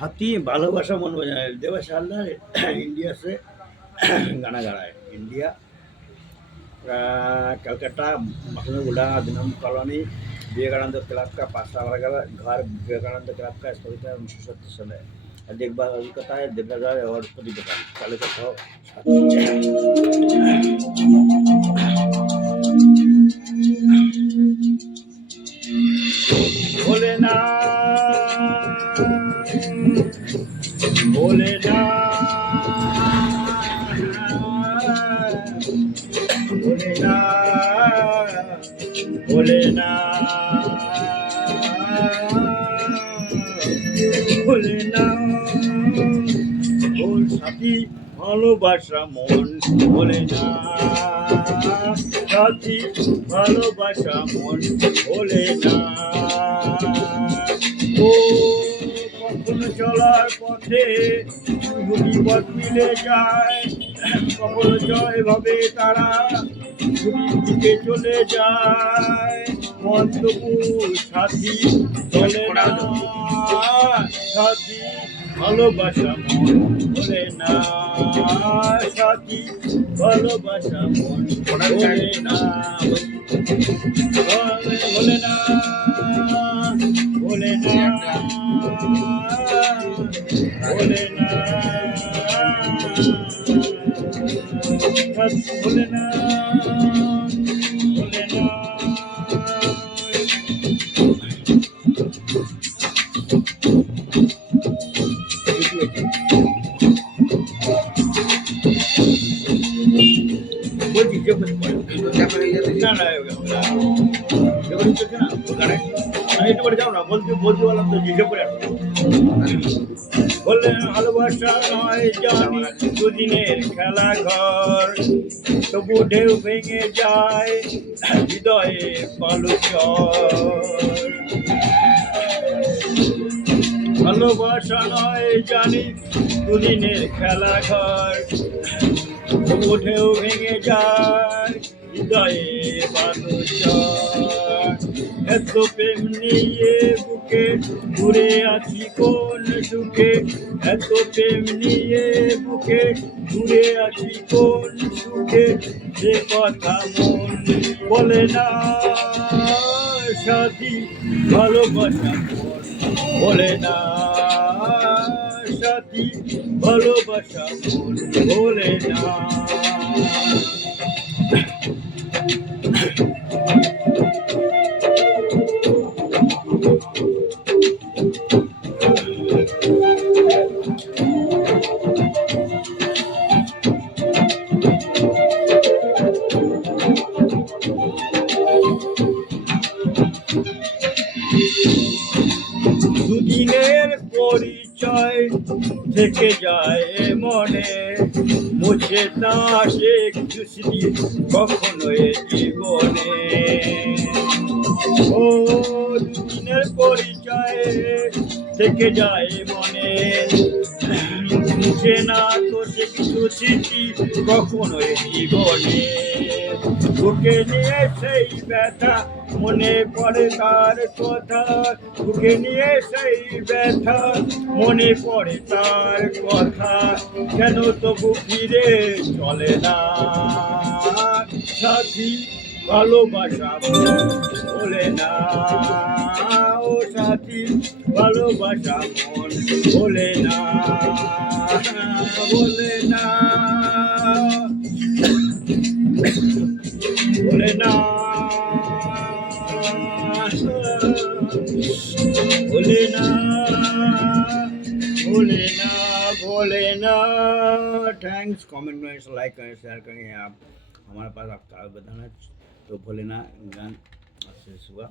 साथी भालोबासा मन देवा सालदार इंडिया से गाना गा रहा है। इंडिया कलकत्ता मखनऊ गुड़ा दिनम कॉलोनी विवेकानंद क्लब का पास्ता वाला घर विवेकानंद क्लब का स्थापित है 1970 समय। देखभाल अभिज्ञता है देवदार और प्रतिभा चालक भोलेनाथ भोलेनाथ भोलेनाथ भोलेनाथ भोलेनाथ ओर साथी ভালোবাসা মন ভোলেনাথ সাথী ভালোবাসা মন ভোলেনাথ ও কখনো চলার পথে বিপদ মিলে যায় কখনো এভাবে তারা ছুটির দিকে চলে যায় মন তবু সাথী চলে না সাথী ভালোবাসা মন ভোলেনাথ সাথী ভালোবাসা মন ভোলেনাথ ভোলেনাথ ভোলেনাথ ভোলেনাথ ভালোবাসা নয় জানি দুদিনের খেলা ঘর তবু ঢেউ ভেঙে যায় হৃদয়ে পালুচর ভালোবাসা নয় জানি দুদিনের খেলা ঘর তবু ঢেউ ভেঙে যায় হৃদয়ে পালুচর এত প্রেম নিয়ে বুকে ঘুরে আছি কোন সুখে এত প্রেম নিয়ে বুকে ঘুরে আছি কোন সুখে সে কথা মন বলে না সাথী ভালোবাসা মন বলে না সাথী ভালোবাসা মন বলে না দুদিনের পরিচয় থেকে যায় মনে মুছে না সে খুশি কখনো এ জীবনে ও দুদিনের পরিচয় থেকে যায় মনে মুছে না তো সে কিছু স্মৃতি কখনো এ জীবনে বুকে নিয়ে সেই ব্যথা মনে পড়ে তার কথা বুকে নিয়ে সেই ব্যথা মনে পড়ে তার কথা কেন তবু ফিরে চলে না সাথী ভালোবাসা বলে না ও সাথী ভালোবাসা মন বলে না বলে না বলে না बोले ना बोले ना बोले ना थैंक्स कमेंट में लाइक करें शेयर करें आप हमारे पास आपका आवेदन है तो भोले ना गान शेष हुआ